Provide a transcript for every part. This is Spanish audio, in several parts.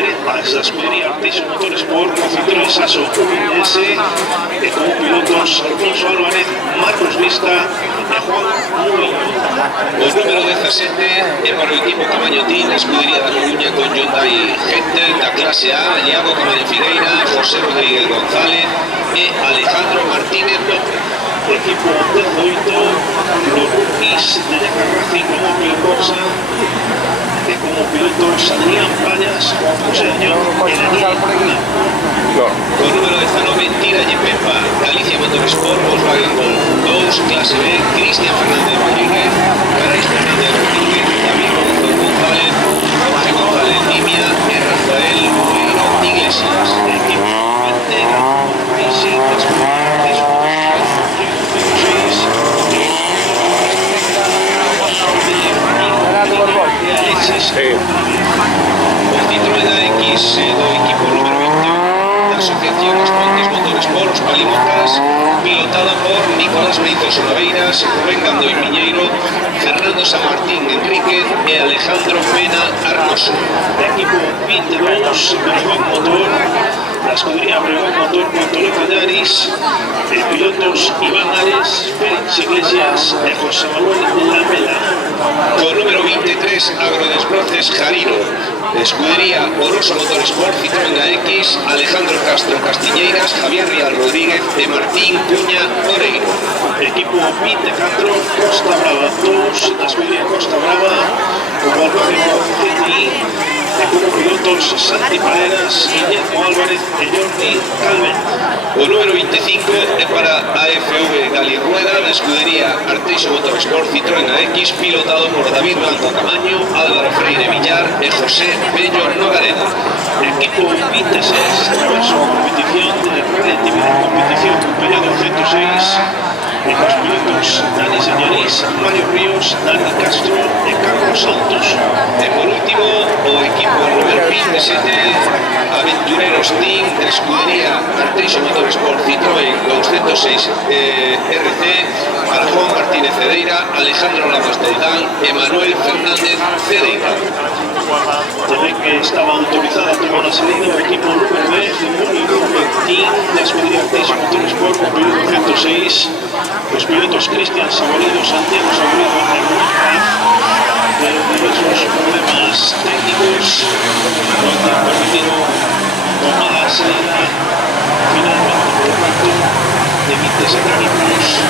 Heretas, la escudería Arteixo Motorsport, Citroën Sasso S, como pilotos Alfonso Álvarez, Marcos Vista y Juan Murillo. Pues número 17 para o equipo Camaño Team, a escudería da Coruña con Hyundai Gettel da clase A, Iago Camaño Figueira, José Rodríguez González e Alejandro Martínez López. Equipo 18, los rookies de Neca Racing como pilotos, Adrián Payas, Juan José Añón y Daniel Pagna. Con número 19, Tira y Pepa, Galicia Motorsport, Volkswagen Golf 2, clase B, Cristian Fernández Rodríguez, Carais Fernández Rodríguez, David González, Jorge González Nimia y Rafael Moreira Iglesias. Equipo 20, Racing, las escuderías O Citroën AX do equipo número 21 da Asociación Os Montes Motorsport, os Palimotas, pilotada por Nicolás Benito Solaveiras, Rubén Gandoy Miñeiro, Fernando San Martín Enríquez e Alejandro Pena Arnoso. Equipo 22, Bregón Motor, la escudería Bregón Motor con Toledo Callaris, pilotos Iván Ares, Félix Iglesias y José Manuel Lamela. Con número 23, Agrodesbroces Jariro, escudería Oroso Motorsport, Citroën AX, Alejandro Castro Castilleras, Javier Rial Rodríguez e Martín Cuña Oreiro. Equipo 24, Costa Brava 2, la escudería Costa Brava, como Álvaro Ceti, como pilotos Santi Pareras, Guillermo Álvarez y Jordi Calvet. O número 25 é para AFV Gali Rueda, na escudería Arteixo Motorsport Citroën AX, pilotado por David Blanco Camaño, Álvaro Freire Villar e José Bello Nogareda. Equipo 26, Traverso Competición, Relatividad Competición, Compañía 206, los pilotos Dani Señorís, Mario Ríos, Dani Castro y Carlos Santos. E por último, o equipo número 27, Aventureros Team, de escudería Arteixo Motorsport Citroën 206 RC, para Juan Martínez Cedeira, Alejandro Lamas Doldán e Manuel Fernández Cedeira. También que estaba autorizada a tomar la salida el equipo número 10 de Muni Team, la escudería Arteixo Motorsport con piloto 106, los pilotos Cristian Saborido, Santiago Saborido y Rubén Paz, pero diversos problemas técnicos no han permitido tomar la salida finalmente, por lo tanto, de 27 equipos.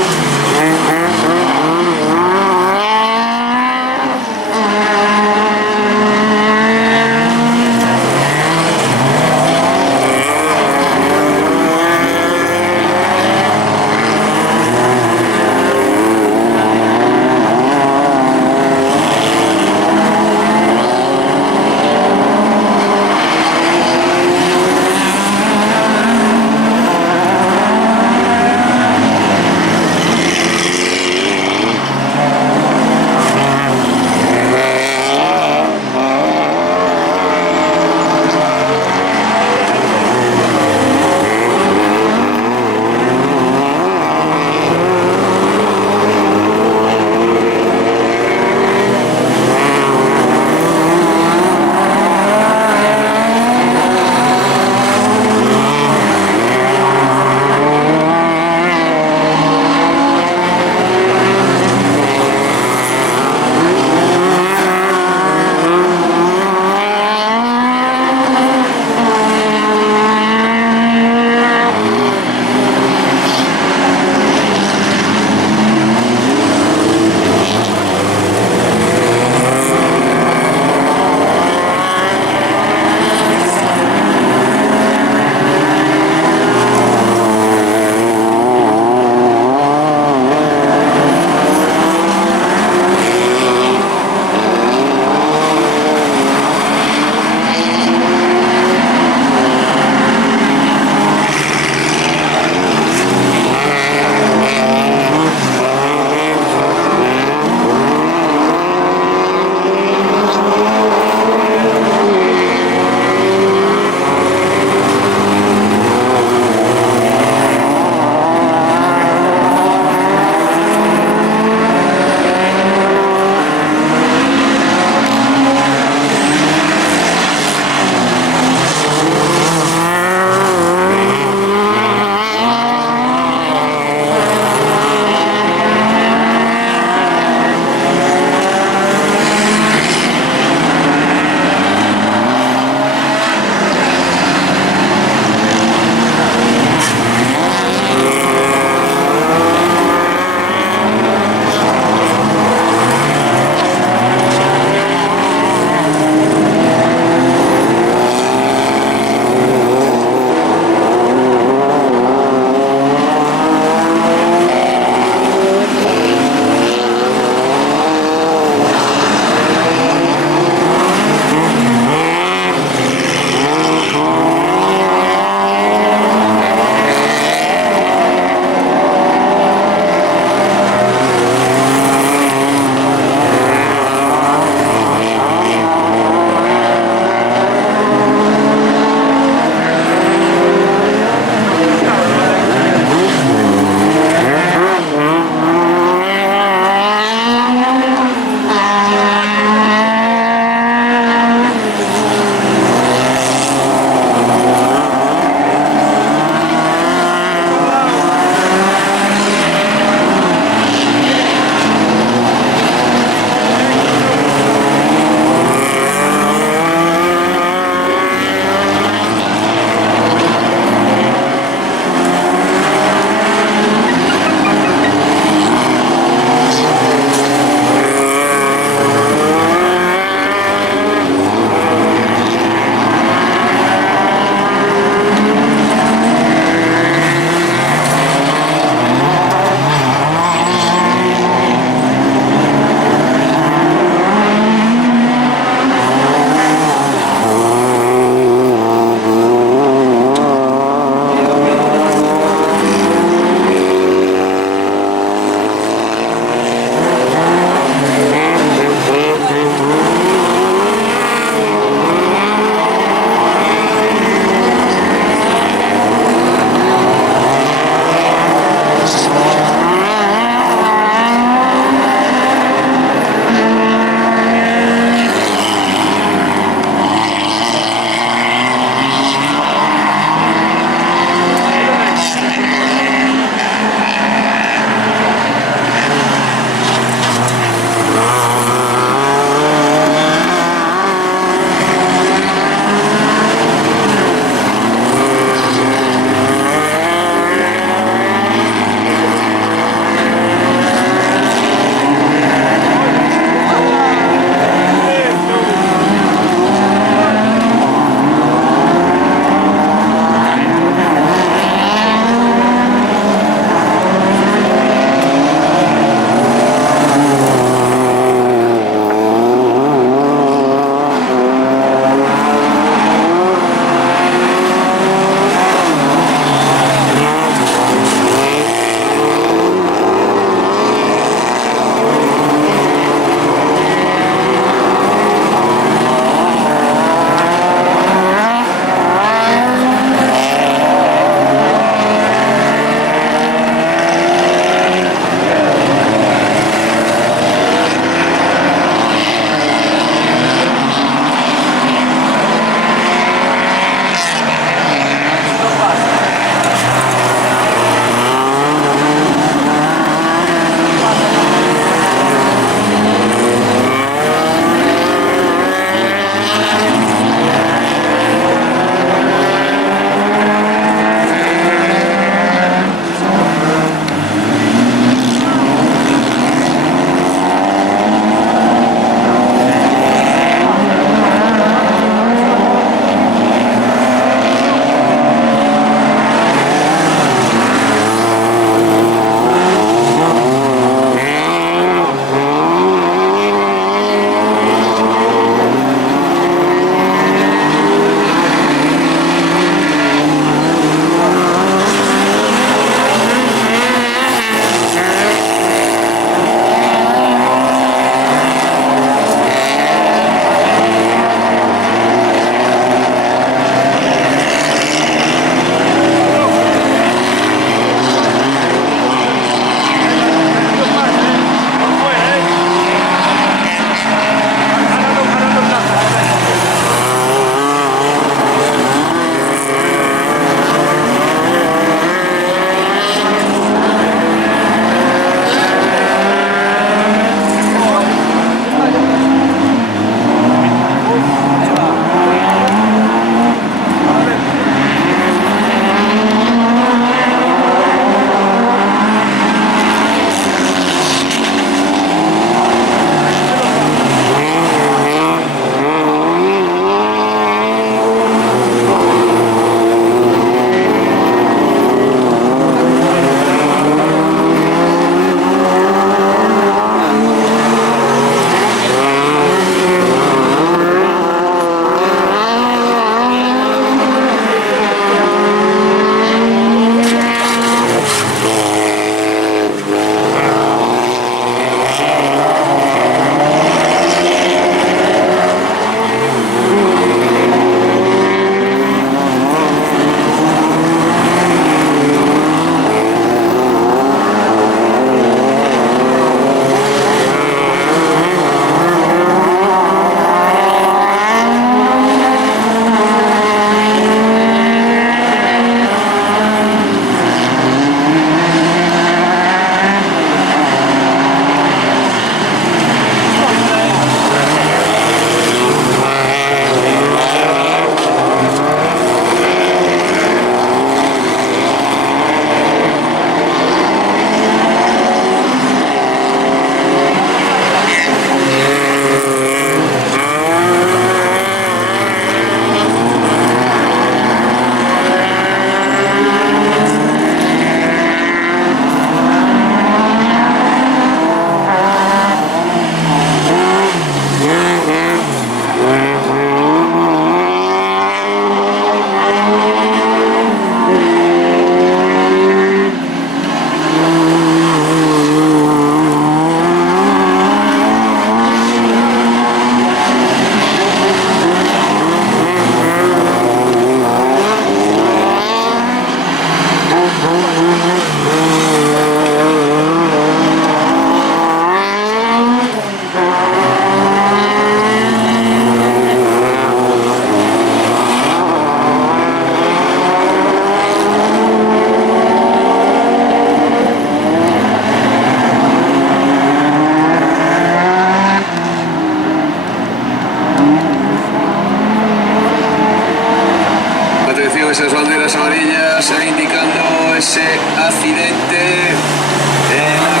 láser indicando ese accidente en